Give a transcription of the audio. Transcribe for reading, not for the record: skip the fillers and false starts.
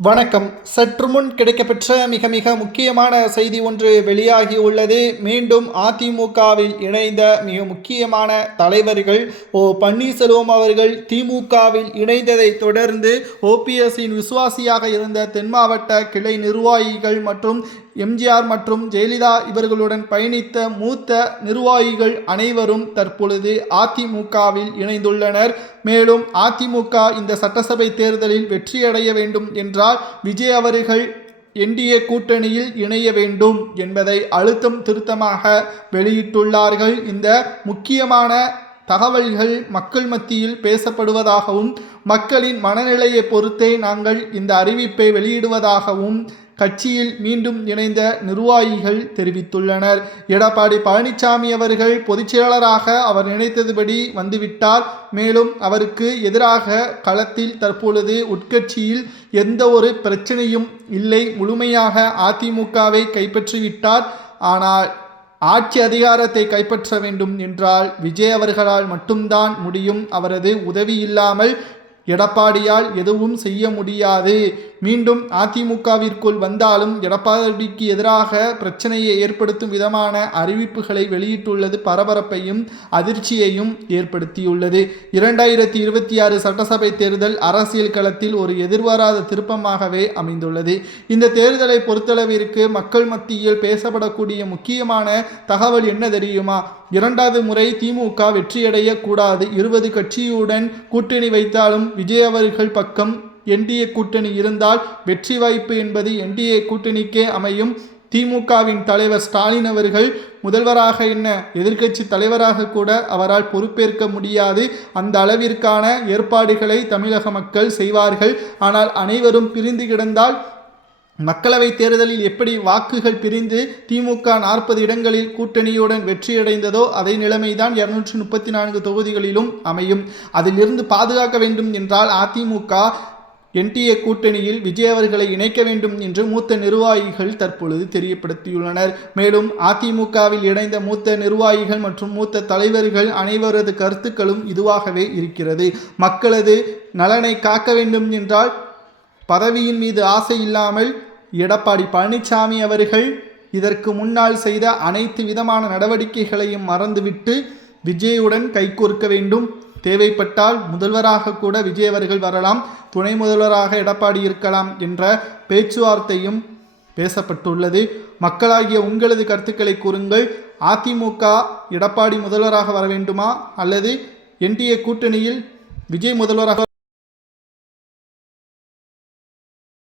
வணக்கம். சற்று முன் கிடைக்கப்பெற்ற மிக மிக முக்கியமான செய்தி ஒன்று வெளியாகி உள்ளது. மீண்டும் அதிமுகவில் இணைந்த மிக முக்கியமான தலைவர்கள் பன்னீர்செல்வம் அவர்கள் திமுகவில் இணைந்ததை தொடர்ந்து ஓபிஎஸ்ஸின் விசுவாசியாக இருந்த தென் மாவட்ட கிளை நிர்வாகிகள் மற்றும் எம்ஜிஆர் மற்றும் ஜெயலலிதா இவர்களுடன் பயணித்த மூத்த நிர்வாகிகள் அனைவரும் தற்பொழுது அதிமுகவில் இணைந்துள்ளனர். மேலும் அதிமுக இந்த சட்டசபை தேர்தலில் வெற்றியடைய வேண்டும் என்றால் விஜய் அவர்கள் என்டிஏ கூட்டணியில் இணைய வேண்டும் என்பதை அழுத்தம் திருத்தமாக வெளியிட்டுள்ளார்கள். இந்த முக்கியமான தகவல்கள் மக்கள் மத்தியில் பேசப்படுவதாகவும் மக்களின் மனநிலையை பொறுத்தே நாங்கள் இந்த அறிவிப்பை வெளியிடுவதாகவும் கட்சியில் மீண்டும் இணைந்த நிர்வாகிகள் தெரிவித்துள்ளனர். எடப்பாடி பழனிசாமி அவர்கள் பொதுச்செயலாளராக அவர் நினைத்ததுபடி வந்துவிட்டார். மேலும் அவருக்கு எதிராக களத்தில் தற்பொழுது உட்கட்சியில் எந்த ஒரு பிரச்சனையும் இல்லை. முழுமையாக அதிமுகவை கைப்பற்றிவிட்டார். ஆனால் ஆட்சி அதிகாரத்தை கைப்பற்ற வேண்டும் என்றால் விஜய் அவர்களால் மட்டும்தான் முடியும். அவரது உதவி இல்லாமல் எடப்பாடியால் எதுவும் செய்ய முடியாது. மீண்டும் அதிமுகவிற்குள் வந்தாலும் எடப்பாடிக்கு எதிராக பிரச்சனையை ஏற்படுத்தும் விதமான அறிவிப்புகளை வெளியிட்டுள்ளது பரபரப்பையும் அதிர்ச்சியையும் ஏற்படுத்தியுள்ளது. 2026 சட்டசபை தேர்தல் அரசியல் களத்தில் ஒரு எதிர்பாராத திருப்பமாகவே அமைந்துள்ளது. இந்த தேர்தலை பொறுத்தளவிற்கு மக்கள் மத்தியில் பேசப்படக்கூடிய முக்கியமான தகவல் என்ன தெரியுமா? இரண்டாவது முறை திமுக வெற்றியடைய கூடாது. 20 கட்சியுடன் கூட்டணி வைத்தாலும் விஜய் அவர்கள் பக்கம் என்டிஏ கூட்டணி இருந்தால் வெற்றி வாய்ப்பு என்பது என்டிஏ கூட்டணிக்கே அமையும். திமுகவின் தலைவர் ஸ்டாலின் அவர்கள் முதல்வராக என்ன எதிர்க்கட்சி தலைவராக கூட அவரால் பொறுப்பேற்க முடியாது. அந்த அளவிற்கான ஏற்பாடுகளை தமிழக மக்கள் செய்வார்கள். ஆனால் அனைவரும் பிரிந்து கிடந்தால் மக்களவை தேர்தலில் எப்படி வாக்குகள் பிரிந்து திமுக 40 இடங்களில் கூட்டணியுடன் வெற்றியடைந்ததோ அதே நிலைமைதான் 234 தொகுதிகளிலும் அமையும். அதிலிருந்து பாதுகாக்க வேண்டும் என்றால் அதிமுக என்டிஏ கூட்டணியில் விஜய் அவர்களை இணைக்க வேண்டும் என்று மூத்த நிர்வாகிகள் தற்பொழுது தெரியப்படுத்தியுள்ளனர். மேலும் அதிமுகவில் இணைந்த மூத்த நிர்வாகிகள் மற்றும் மூத்த தலைவர்கள் அனைவரது கருத்துக்களும் இதுவாகவே இருக்கிறது. மக்களது நலனை காக்க வேண்டும் என்றால் பதவியின் மீது ஆசை இல்லாமல் எடப்பாடி பழனிசாமி அவர்கள் இதற்கு முன்னால் செய்த அனைத்து விதமான நடவடிக்கைகளையும் மறந்துவிட்டு விஜயுடன் கைகோர்க்க வேண்டும். தேவைப்பட்டால் முதல்வராக கூட விஜய் அவர்கள் வரலாம், துணை முதல்வராக எடப்பாடி இருக்கலாம் என்ற பேச்சுவார்த்தையும் பேசப்பட்டுள்ளது. மக்களாகிய உங்களது கருத்துக்களை கூறுங்கள். அதிமுக எடப்பாடி முதல்வராக வர வேண்டுமா அல்லது என்டிஏ கூட்டணியில் விஜய் முதல்வராக